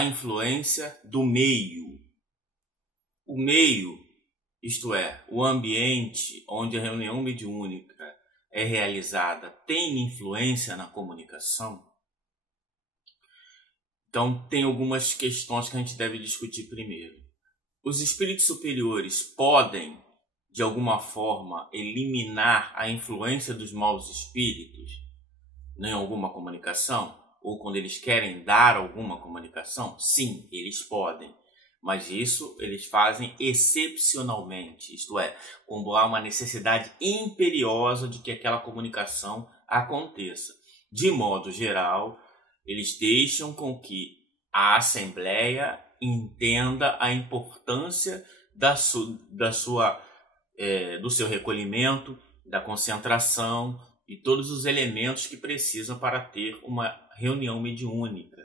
da influência do meio. O meio, isto é, o ambiente onde a reunião mediúnica é realizada, tem influência na comunicação? Então, tem algumas questões que a gente deve discutir primeiro. Os espíritos superiores podem, de alguma forma, eliminar a influência dos maus espíritos em alguma comunicação? Ou quando eles querem dar alguma comunicação? Sim, eles podem. Mas isso eles fazem excepcionalmente, isto é, quando há uma necessidade imperiosa de que aquela comunicação aconteça. De modo geral, eles deixam com que a Assembleia entenda a importância do seu recolhimento, da concentração e todos os elementos que precisam para ter uma reunião mediúnica,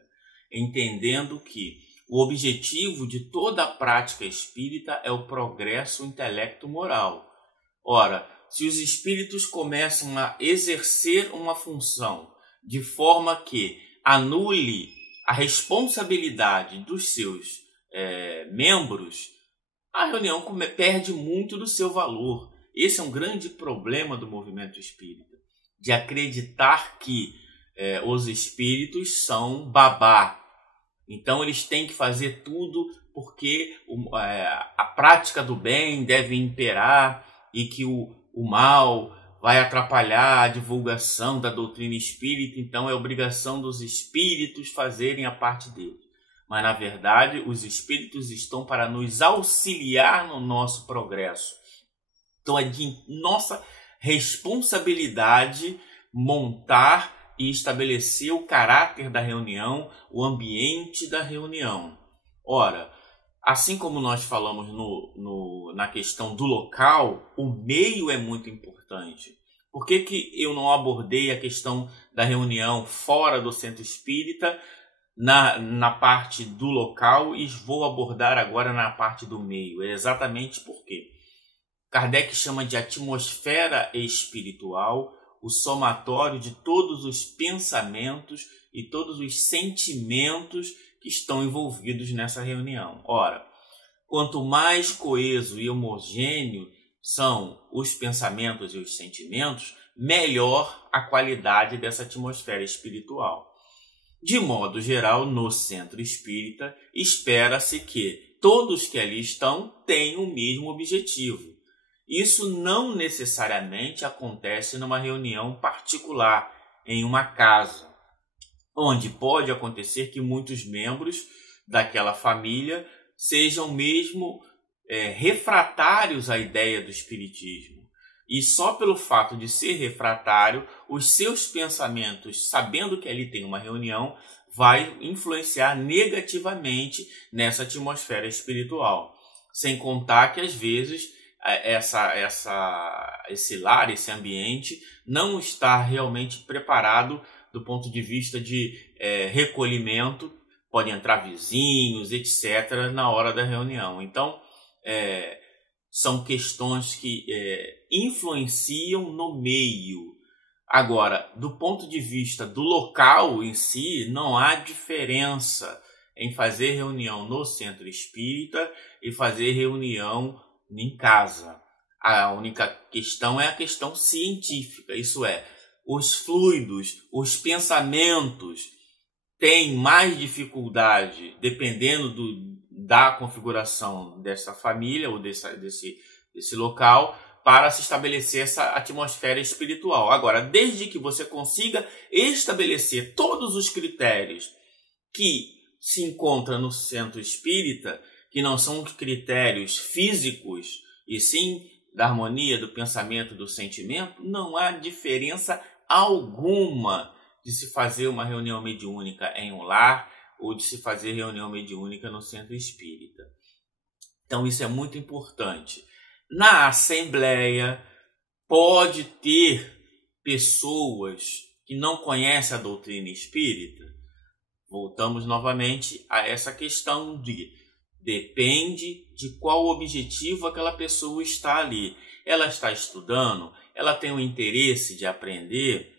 entendendo que o objetivo de toda a prática espírita é o progresso intelecto-moral. Ora, se os espíritos começam a exercer uma função de forma que anule a responsabilidade dos seus membros, a reunião perde muito do seu valor. Esse é um grande problema do movimento espírita, de acreditar que os espíritos são babá. Então eles têm que fazer tudo porque a prática do bem deve imperar e que o mal vai atrapalhar a divulgação da doutrina espírita, então é obrigação dos espíritos fazerem a parte deles. Mas, na verdade, os espíritos estão para nos auxiliar no nosso progresso. Então é de nossa responsabilidade montar e estabelecer o caráter da reunião, o ambiente da reunião. Ora, assim como nós falamos na questão do local, o meio é muito importante. Por que eu não abordei a questão da reunião fora do centro espírita na parte do local e vou abordar agora na parte do meio? É exatamente porque Kardec chama de atmosfera espiritual o somatório de todos os pensamentos e todos os sentimentos que estão envolvidos nessa reunião. Ora, quanto mais coeso e homogêneo são os pensamentos e os sentimentos, melhor a qualidade dessa atmosfera espiritual. De modo geral, no centro espírita, espera-se que todos que ali estão tenham o mesmo objetivo. Isso não necessariamente acontece numa reunião particular, em uma casa, onde pode acontecer que muitos membros daquela família sejam mesmo refratários à ideia do espiritismo. E só pelo fato de ser refratário, os seus pensamentos, sabendo que ali tem uma reunião, vai influenciar negativamente nessa atmosfera espiritual. Sem contar que, às vezes, esse lar, esse ambiente, não está realmente preparado do ponto de vista de recolhimento. Podem entrar vizinhos, etc., na hora da reunião. Então, são questões que influenciam no meio. Agora, do ponto de vista do local em si, não há diferença em fazer reunião no centro espírita e fazer reunião em casa. A única questão é a questão científica, isso é, os fluidos, os pensamentos têm mais dificuldade, dependendo da configuração dessa família ou desse local, para se estabelecer essa atmosfera espiritual. Agora, desde que você consiga estabelecer todos os critérios que se encontram no centro espírita, que não são critérios físicos, e sim da harmonia do pensamento e do sentimento, não há diferença alguma de se fazer uma reunião mediúnica em um lar ou de se fazer reunião mediúnica no centro espírita. Então isso é muito importante. Na Assembleia pode ter pessoas que não conhecem a doutrina espírita. Voltamos novamente a essa questão de depende de qual objetivo aquela pessoa está ali. Ela está estudando? Ela tem o interesse de aprender?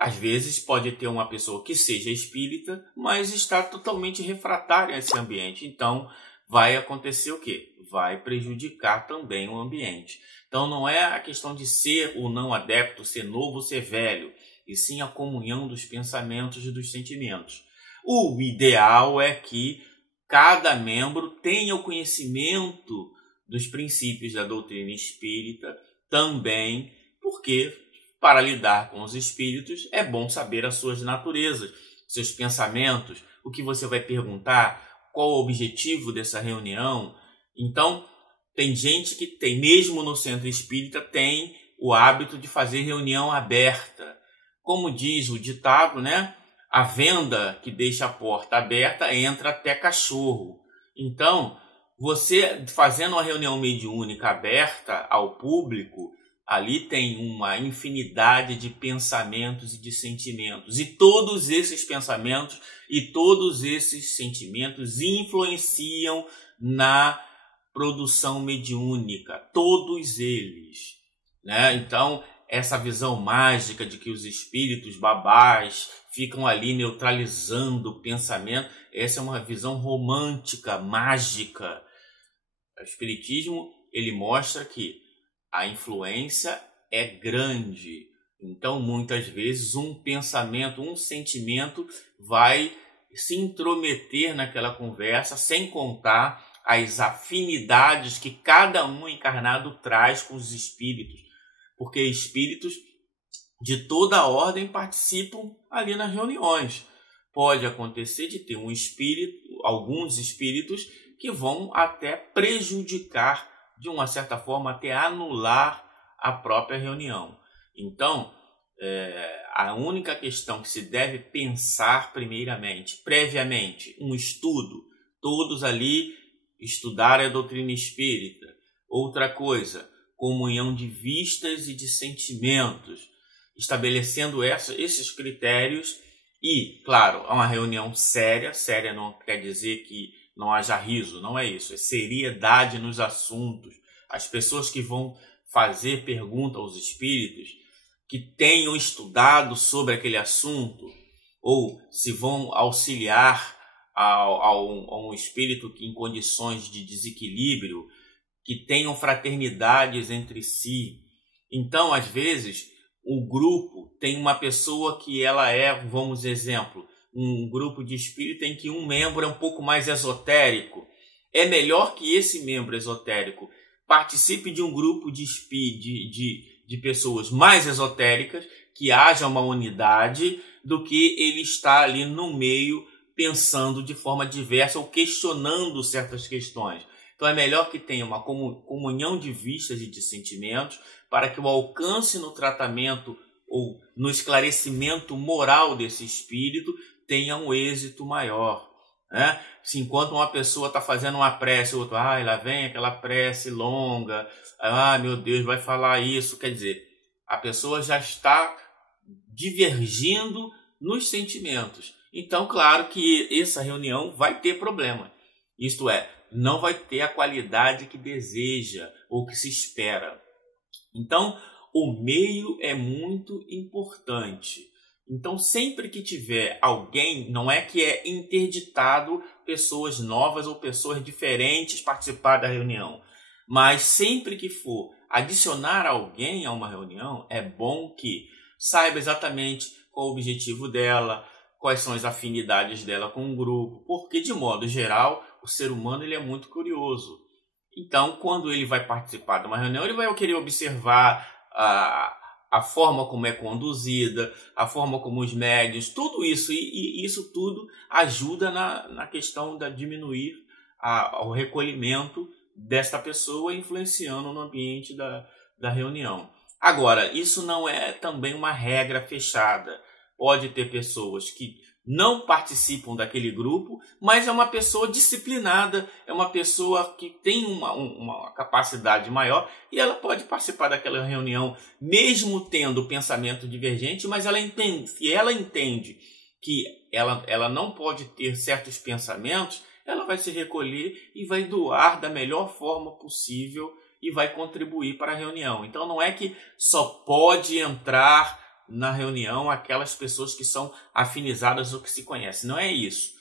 Às vezes pode ter uma pessoa que seja espírita, mas está totalmente refratária a esse ambiente. Então vai acontecer o quê? Vai prejudicar também o ambiente. Então não é a questão de ser ou não adepto, ser novo ou ser velho, e sim a comunhão dos pensamentos e dos sentimentos. O ideal é que cada membro tenha o conhecimento dos princípios da doutrina espírita também, porque para lidar com os espíritos é bom saber as suas naturezas, seus pensamentos, o que você vai perguntar, qual o objetivo dessa reunião. Então, tem gente que tem, mesmo no centro espírita, tem o hábito de fazer reunião aberta. Como diz o ditado, né? A venda que deixa a porta aberta entra até cachorro. Então, você fazendo uma reunião mediúnica aberta ao público, ali tem uma infinidade de pensamentos e de sentimentos. E todos esses pensamentos e todos esses sentimentos influenciam na produção mediúnica. Todos eles, né? Então, essa visão mágica de que os espíritos babás ficam ali neutralizando o pensamento, essa é uma visão romântica, mágica. O espiritismo, ele mostra que a influência é grande. Então, muitas vezes, um pensamento, um sentimento vai se intrometer naquela conversa, sem contar as afinidades que cada um encarnado traz com os espíritos. Porque espíritos de toda a ordem participam ali nas reuniões. Pode acontecer de ter um espírito, alguns espíritos que vão até prejudicar, de uma certa forma, até anular a própria reunião. Então, a única questão que se deve pensar primeiramente, previamente, um estudo, todos ali estudar a doutrina espírita. Outra coisa, comunhão de vistas e de sentimentos, estabelecendo esses critérios e, claro, uma reunião séria. Séria não quer dizer que não haja riso, não é isso, é seriedade nos assuntos. As pessoas que vão fazer pergunta aos espíritos, que tenham estudado sobre aquele assunto, ou se vão auxiliar a um espírito que em condições de desequilíbrio, que tenham fraternidades entre si. Então, às vezes, o grupo tem uma pessoa que ela é, vamos exemplo, um grupo de espírito em que um membro é um pouco mais esotérico. É melhor que esse membro esotérico participe de um grupo de pessoas mais esotéricas, que haja uma unidade, do que ele estar ali no meio pensando de forma diversa ou questionando certas questões. Então é melhor que tenha uma comunhão de vistas e de sentimentos para que o alcance no tratamento ou no esclarecimento moral desse espírito tenha um êxito maior, né? Se enquanto uma pessoa está fazendo uma prece, o outro, lá vem aquela prece longa, meu Deus, vai falar isso, quer dizer, a pessoa já está divergindo nos sentimentos. Então, claro que essa reunião vai ter problema. Isto é, não vai ter a qualidade que deseja ou que se espera. Então, o meio é muito importante. Então, sempre que tiver alguém, não é que é interditado pessoas novas ou pessoas diferentes participar da reunião, mas sempre que for adicionar alguém a uma reunião, é bom que saiba exatamente qual o objetivo dela, quais são as afinidades dela com o grupo, porque, de modo geral, o ser humano ele é muito curioso. Então, quando ele vai participar de uma reunião, ele vai querer observar a forma como é conduzida, a forma como os médios, tudo isso, e isso tudo ajuda na questão de diminuir o recolhimento desta pessoa, influenciando no ambiente da reunião. Agora, isso não é também uma regra fechada. Pode ter pessoas que não participam daquele grupo, mas é uma pessoa disciplinada, é uma pessoa que tem uma capacidade maior e ela pode participar daquela reunião, mesmo tendo pensamento divergente, mas ela entende que ela não pode ter certos pensamentos, ela vai se recolher e vai doar da melhor forma possível e vai contribuir para a reunião. Então não é que só pode entrar na reunião aquelas pessoas que são afinizadas ou que se conhecem. Não é isso.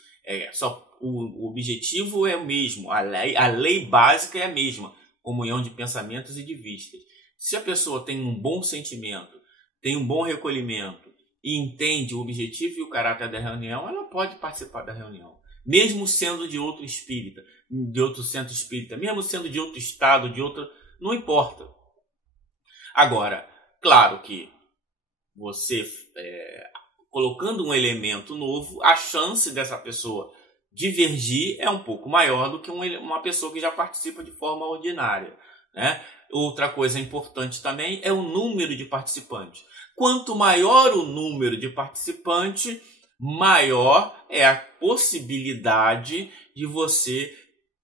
O objetivo é o mesmo, a lei básica é a mesma, comunhão de pensamentos e de vistas. Se a pessoa tem um bom sentimento, tem um bom recolhimento e entende o objetivo e o caráter da reunião, ela pode participar da reunião. Mesmo sendo de outro espírita, de outro centro espírita, mesmo sendo de outro estado, não importa. Agora, claro que você, colocando um elemento novo, a chance dessa pessoa divergir é um pouco maior do que uma pessoa que já participa de forma ordinária, né? Outra coisa importante também é o número de participantes. Quanto maior o número de participantes, maior é a possibilidade de você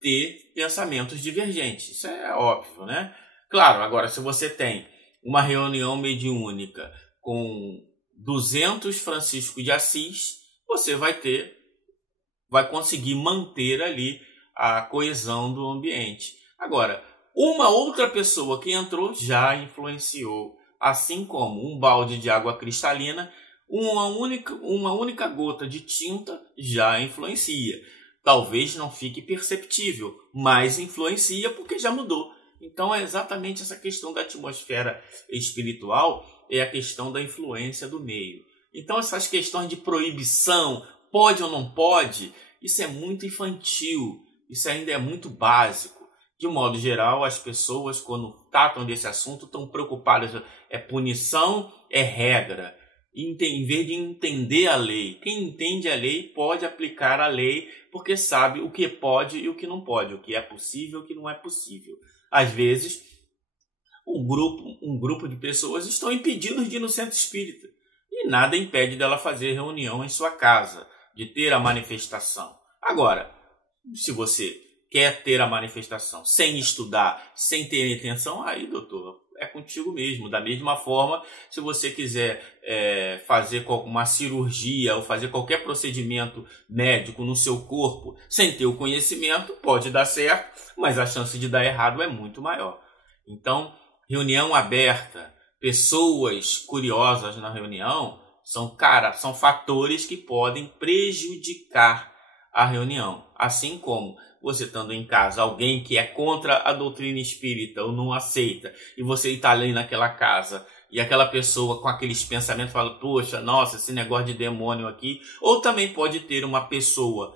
ter pensamentos divergentes. Isso é óbvio, né? Claro, agora se você tem uma reunião mediúnica com 200 Francisco de Assis, você vai conseguir manter ali a coesão do ambiente. Agora, uma outra pessoa que entrou já influenciou, assim como um balde de água cristalina, uma única gota de tinta já influencia. Talvez não fique perceptível, mas influencia porque já mudou. Então é exatamente essa questão da atmosfera espiritual, é a questão da influência do meio. Então essas questões de proibição, pode ou não pode, isso é muito infantil, isso ainda é muito básico. De um modo geral, as pessoas, quando tratam desse assunto, estão preocupadas, é punição, é regra, em vez de entender a lei. Quem entende a lei pode aplicar a lei, porque sabe o que pode e o que não pode, o que é possível e o que não é possível. Às vezes, um grupo de pessoas estão impedidos de ir no centro espírita. E nada impede dela fazer reunião em sua casa, de ter a manifestação. Agora, se você quer ter a manifestação sem estudar, sem ter intenção, aí, doutor, é contigo mesmo. Da mesma forma, se você quiser fazer uma cirurgia ou fazer qualquer procedimento médico no seu corpo sem ter o conhecimento, pode dar certo, mas a chance de dar errado é muito maior. Então, reunião aberta, pessoas curiosas na reunião, são fatores que podem prejudicar a reunião. Assim como você estando em casa, alguém que é contra a doutrina espírita ou não aceita, e você está ali naquela casa, e aquela pessoa com aqueles pensamentos fala, poxa, nossa, esse negócio de demônio aqui. Ou também pode ter uma pessoa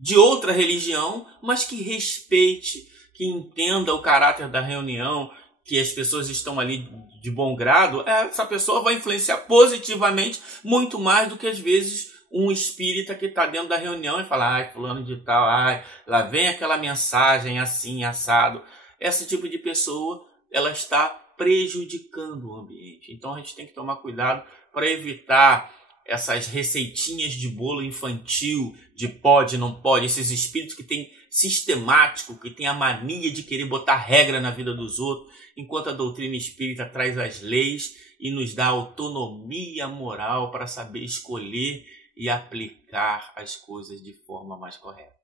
de outra religião, mas que respeite, que entenda o caráter da reunião, que as pessoas estão ali de bom grado. Essa pessoa vai influenciar positivamente muito mais do que às vezes um espírita que está dentro da reunião e fala, ai, fulano de tal, ai, lá vem aquela mensagem assim, assado. Esse tipo de pessoa, ela está prejudicando o ambiente. Então a gente tem que tomar cuidado para evitar essas receitinhas de bolo infantil, de pode, não pode, esses espíritos que têm sistemático, que têm a mania de querer botar regra na vida dos outros, enquanto a doutrina espírita traz as leis e nos dá autonomia moral para saber escolher e aplicar as coisas de forma mais correta.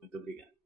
Muito obrigado.